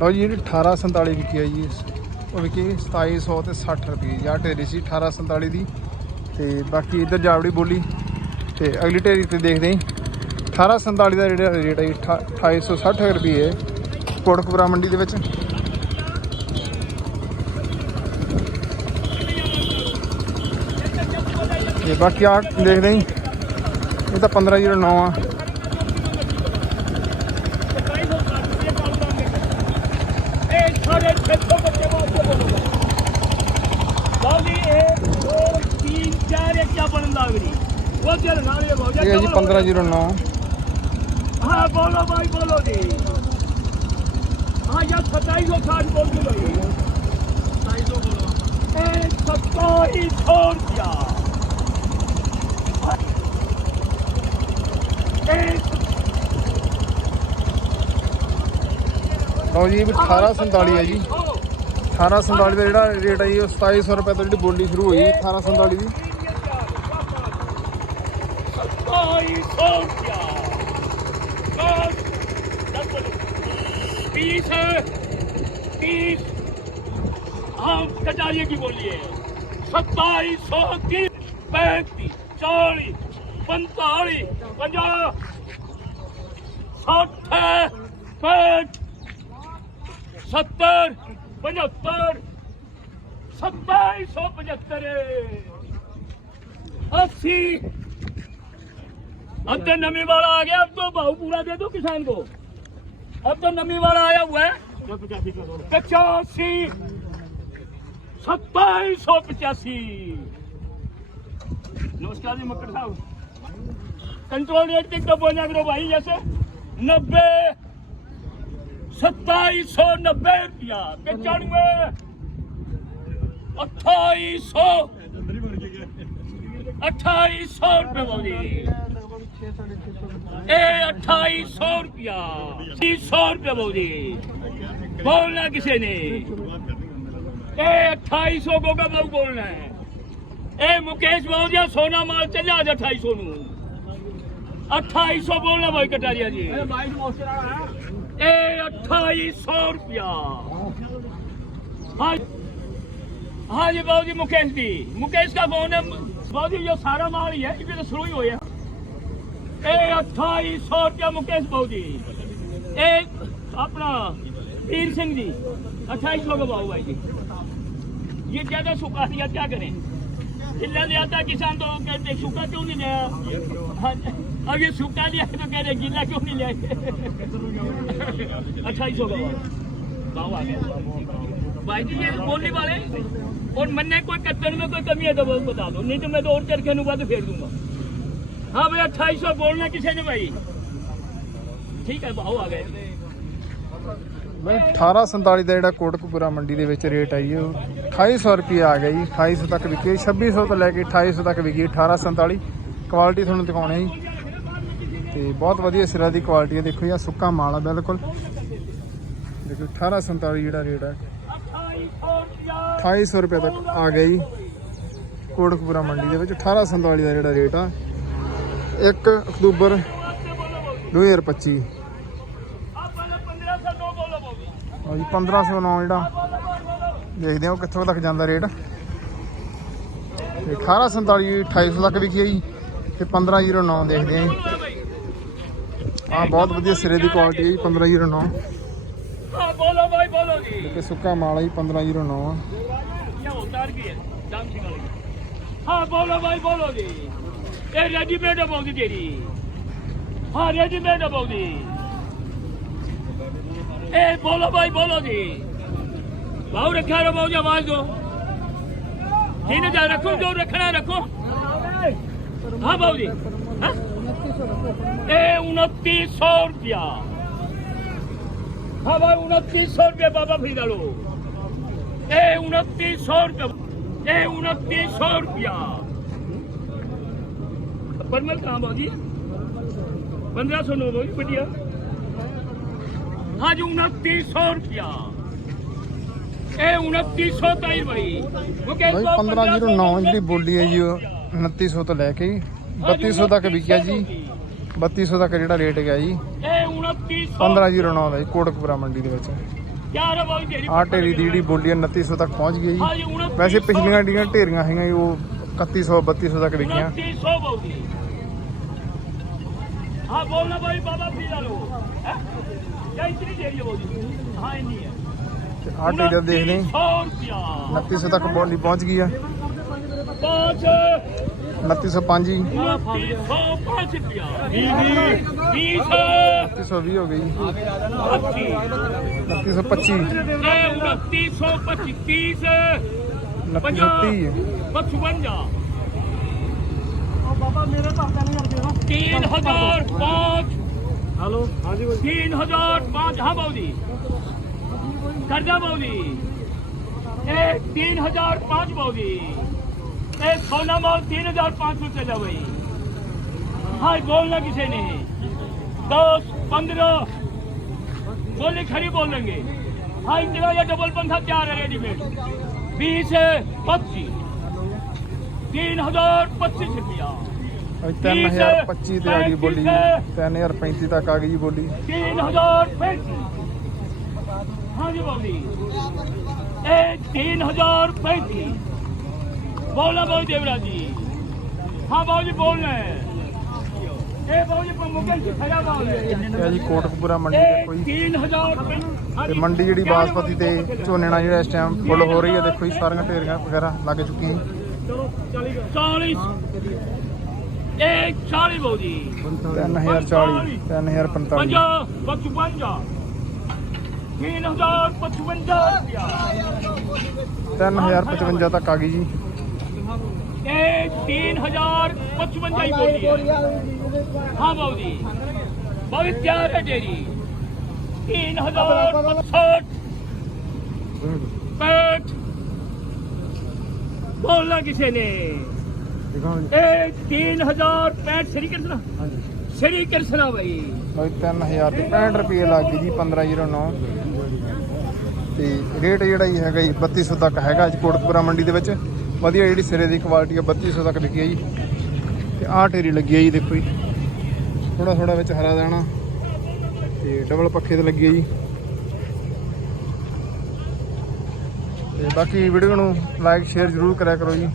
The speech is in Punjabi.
ਲਓ ਜੀ ਜਿਹੜੀ 1847 ਵਿਕੀ ਆ ਜੀ ਉਹ ਵਿਕੀ 2700 ਤੇ 60 ਰੁਪਏ ਜਾਂ ਢੇਰੀ ਸੀ 1847 ਦੀ। ਤੇ ਬਾਕੀ ਇੱਧਰ ਜਾਵੜੀ ਬੋਲੀ ਤੇ ਅਗਲੀ ਢੇਰੀ ਤੇ ਦੇਖਦੇ ਹਾਂ। 1847 ਦਾ ਜਿਹੜਾ ਰੇਟ ਹੈ ਜੀ, ਅਠਾ- 2860 ਰੁਪਏ ਕੋਟਕਪੁਰਾ ਮੰਡੀ ਦੇ ਵਿੱਚ। ਤੇ ਬਾਕੀ ਆ ਦੇਖਦੇ ਹਾਂ ਇਹ ਤਾਂ 1509 ਆ ਇਹ ਸਾਡੇ 600 ਬੱਚੇ ਵਾਸਤੇ ਬੋਲੋ ਬਾਲੀ ਇਹ ਦੋ ਤਿੰਨ ਚਾਰ ਇੱਕ ਕਿਆ ਬਣਨ ਲੱਗ ਰਹੀ ਉਹ ਚੱਲ ਨਾਲ ਇਹ ਹੋ ਜਾ ਇਹ ਹੈ ਜੀ 1509 ਹਾਂ ਬੋਲੋ ਭਾਈ ਬੋਲੋ ਜੀ। ਹਾਂ ਯਾਰ 2700 ਖਾਦ ਬੋਲ ਕੇ ਭਾਈ 2700 ਬੋਲੋ ਇਹ 2700 ਰੁਪਿਆ ਲਓ ਜੀ ਇਹ ਵੀ 1847 ਹੈ ਜੀ। 1847 ਦਾ ਜਿਹੜਾ ਰੇਟ ਹੈ ਜੀ ਉਹ 2700 ਰੁਪਏ ਤੋਂ ਜਿਹੜੀ ਬੋਲੀ ਸ਼ੁਰੂ ਹੋਈ 1847 ਦੀ। i Sofia! Gott, das बोलो पीस है. पीस हम कटारिया की बोलिए सत्ताईस सौ तीस पैंतीस चालीस पैंतालीस पंजाब साठ पैठ सत्तर पचहत्तर। सत्ताईस सौ पचहत्तर अस्सी अब तो नमी वाला आ गया अब तो भाव पूरा दे दो किसान को अब तो नमी वाला आया हुआ है पचासी सत्ताईस सौ पचासी नमस्कार जी मक्कर साहब कंट्रोल रेट तक तो बोलना करो भाई जैसे नब्बे सत्ताईस सौ नब्बे रुपया पचानवे अट्ठाईस सौ अट्ठाईस सौ रुपये बोली ए अट्ठाईस सौ रुपया तीस सौ रुपये बोली बोलना किसी ने ए अट्ठाईस सौ को कब लोग बोलना है ए मुकेश बोलिया सोना माल चले आज अट्ठाईस सौ नू अट्ठाईस सौ बोलना भाई कटारिया जी ए अट्ठाईस सौ रुपया हाँ हाँ जी बाबू जी मुकेश जी मुकेश का फोन है बाबू जी ये सारा माल ही है ये तो शुरू ही हुए हैं ਇਹ 2800 ਰੁਪਇਆ ਮੁਕੇਸ਼ ਬਾਊ ਜੀ ਇਹ अपना वीर सिंह जी 2800 का भाव भाई जी ये ज्यादा सूखा दिया क्या करें जिला लिया था किसान तो कहते सूखा क्यों नहीं लिया हाँ, अब ये सूखा लिया है तो कह रहे गीला क्यों नहीं लिया अट्ठाईस सौ का भाव भाव आ गया भाई जी ये बोलने वाले और मन्ने कोई कत्तर में कोई कमी है तो वो बता दो नहीं तो मैं तो और चरखे अनुवाद फेर दूंगा हाँ भैया अट्ठाईस सौ बोलना किसी ने भाई ठीक है भाव आ गए ਬਈ 1847 ਦਾ ਜਿਹੜਾ ਕੋਟਕਪੁਰਾ ਮੰਡੀ ਦੇ ਵਿੱਚ ਰੇਟ ਹੈ ਜੀ ਉਹ 2800 ਰੁਪਏ ਆ ਗਿਆ ਜੀ 2800 ਤੱਕ ਵਿਕੀ 2600 ਤੋਂ ਲੈ ਕੇ 2800 ਤੱਕ ਵਿਕੀ 1847 ਕੁਆਲਿਟੀ ਤੁਹਾਨੂੰ ਦਿਖਾਉਣੇ ਜੀ ਤੇ ਬਹੁਤ ਵਧੀਆ ਸਿਰਾ ਦੀ ਕੁਆਲਿਟੀ ਹੈ ਦੇਖੋ ਇਹ ਸੁੱਕਾ ਮਾਲ ਆ ਬਿਲਕੁਲ ਦੇਖੋ 1847 ਜਿਹੜਾ ਰੇਟ ਹੈ अट्ठाईस 2800 सौ रुपया ਰੁਪਏ ਤੱਕ ਆ ਗਿਆ ਜੀ ਕੋਟਕਪੁਰਾ ਮੰਡੀ ਦੇ ਵਿੱਚ 1847 ਦਾ ਜਿਹੜਾ ਰੇਟ ਆ 1 ਅਕਤੂਬਰ 2025 ਹਾਂਜੀ 1509 ਜਿਹੜਾ। ਦੇਖਦੇ ਹਾਂ ਕਿੱਥੋਂ ਤੱਕ ਜਾਂਦਾ ਰੇਟ। 1847 2800 ਤੱਕ ਵਿਕੀ ਜੀ। ਤੇ 1509 ਦੇਖਦੇ ਹਾਂ ਆ ਬਹੁਤ ਵਧੀਆ ਸਿਰੇ ਦੀ ਕੁਆਲਿਟੀ ਹੈ ਜੀ 1509 ਹਾਂ ਬੋਲੋ ਭਾਈ ਬੋਲੋ ਜੀ ਤੇ ਸੁੱਕਾ ਮਾਲ ਹੈ 1509 ਆ ਉਤਾਰ ਹਾਂ ਬੋਲੋ ਭਾਈ ਬੋਲੋ ਜੀ। এ রেডিমেড বৌদি দেরি হ্যাঁ রেডিমেড বৌদি এ বলো ভাই বলো দি ભાવ રખ્યા રો ભાવ જવા દો જેને જા રખો જો રખડા રખો હા ભાવજી એ ઉનત્રીસો રૂપિયા હા ભાઈ ઉનત્રીસો રૂપિયા બાબા ફીદાળો એ ઉનત્રીસો રૂપિયા એ ઉનત્રીસો રૂપિયા परमल कहाँ बाबू जी पंद्रह सौ नौ बाबू बढ़िया हाँ जी उनतीस सौ रुपया ए उनतीस सौ ताई भाई वो ਬਾਈ 1509 ਜਿਹੜੀ ਬੋਲੀ ਹੈ ਜੀ ਉਹ 2900 ਤੋਂ ਲੈ ਕੇ 3200 ਤੱਕ ਵਿਕਿਆ ਜੀ 3200 ਤੱਕ ਜਿਹੜਾ ਰੇਟ ਗਿਆ ਜੀ ਇਹ 2900 1509 ਦਾ ਜੀ ਕੋਟਕਪੁਰਾ ਮੰਡੀ ਦੇ ਵਿੱਚ ਯਾਰ ਬਾਬੂ ਜੀ ਆਹ ਢੇਰੀ ਦੀ ਜਿਹੜੀ ਬੋਲੀ ਹੈ 2900 ਤੱਕ ਪਹੁੰਚ ਗਈ ਹਾਂ ਜੀ ਜੀ 29 ਵੈਸੇ ਪਿਛਲੀਆਂ ਜਿਹੜੀਆਂ ਢੇਰੀਆਂ ਹੈਗੀਆਂ ਜੀ, ਉਹ 3100 3200 ਤੱਕ ਵਿਕੀਆਂ 2900 ਬਾਬੂ ਜੀ ਹਾਂ ਬੋਲਣਾ ਭਾਈ ਬਾਬਾ ਪੀਲਾ ਲੋ ਹੈ ਇਤਨੀ ਦੇਰੀ ਹੈ ਬਾਬੂ ਜੀ ਹਾਂ ਇੰਨੀ ਹੈ ਤੇ ਆਹ ਢੇਰੀ ਦਾ ਦੇਖ ਲਈ 100 ਰੁਪਿਆ 2900 ਤੱਕ ਬੋਲੀ ਪਹੁੰਚ ਗਈ ਆ 5 2905 ਜੀ 2905 ਰੁਪਿਆ 20 20 2920 ਹੋ ਗਈ ਜੀ 25 2925 ਇਹ 2925 30 तीन हज़ार पाँच। हेलो हाँ जी तीन हज़ार पाँच हाँ भाजी कर्जा भाजी तीन हज़ार पाँच भाजी सोना माल तीन हज़ार पाँच सौ चला भाई। हाँ बोलना किसे नहीं दस पंद्रह। बोले बोल लेंगे। हाँ इतना या डबल पंखा क्या है रेडीमेड बीस पच्चीस तीन हजार पच्चीस रुपया 3025 ਤੇ ਆ ਗਈ ਬੋਲੀ 3035 ਤੱਕ ਆ ਗਈ ਜੀ ਬੋਲੀ तीन हजार पैंतीस हाँ जी बोली ए तीन हजार पैंतीस बोला बाबू देवराज ਇਹ ਬਹੁਤ ਪ੍ਰਮੁੱਖਨ ਦੀ ਫੈਲਾ ਬਾਲ ਹੈ ਇਹ ਜੀ ਕੋਟਕਪੂਰਾ ਮੰਡੀ ਦੇ ਕੋਈ 3000 ਤੇ ਮੰਡੀ ਜਿਹੜੀ ਬਾਸਪਤੀ ਤੇ ਝੋਨੇ ਨਾਲ ਜਿਹੜਾ ਇਸ ਟਾਈਮ ਫੁੱਲ ਹੋ ਰਹੀ ਹੈ, ਦੇਖੋ ਜੀ, ਸਾਰੀਆਂ ਢੇਰੀਆਂ ਵਗੈਰਾ ਲੱਗ ਚੁੱਕੀਆਂ ਚਲੋ 40 40 ਇਹ 40 ਬਾਉ ਜੀ 3040 3045 3055 ਤੱਕ ਆ ਗਈ ਜੀ। ਇਹ 3000 55 ਹੀ ਬੋਲੀ ਹੈ। ਹਾਂ ਬਾਬੂ ਜੀ। ਬਹੁਤ ਤਿਆਰ ਹੈ ਡੇਰੀ। 3065 ਪੈਟ ਬੋਲਣਾ ਕਿਸੇ ਨੇ। ਇਹ 3065 ਸ੍ਰੀ ਕ੍ਰਿਸ਼ਨ। ਹਾਂਜੀ। ਸ੍ਰੀ ਕ੍ਰਿਸ਼ਨ ਭਾਈ ਬਾਈ 3000 ਤੇ 65 ਰੁਪਏ ਲੱਗ ਗਈ ਜੀ 1509 ਤੇ ਰੇਟ ਜਿਹੜਾ ਹੀ ਹੈਗਾ ਜੀ 3200 ਤੱਕ ਹੈਗਾ ਅੱਜ ਕੋਟਕਪੂਰਾ ਮੰਡੀ ਦੇ ਵਿੱਚ। ਵਧੀਆ ਜਿਹੜੀ ਸਿਰੇ ਦੀ ਕੁਆਲਿਟੀ ਆ 3200 ਤੱਕ ਵਿਕੀ ਹੈ ਜੀ। ਤੇ ਆਹ ਢੇਰੀ ਲੱਗੀ ਹੈ ਜੀ, ਦੇਖੋ ਜੀ। ਥੋੜਾ ਥੋੜਾ ਵਿੱਚ ਹਰਾ ਦਾਣਾ। ਤੇ ਡਬਲ ਪੱਖੇ ਤੇ ਲੱਗੀ ਹੈ ਜੀ। ਤੇ ਬਾਕੀ ਵੀਡੀਓ ਨੂੰ ਲਾਈਕ ਸ਼ੇਅਰ ਜ਼ਰੂਰ ਕਰਿਆ ਕਰੋ ਜੀ।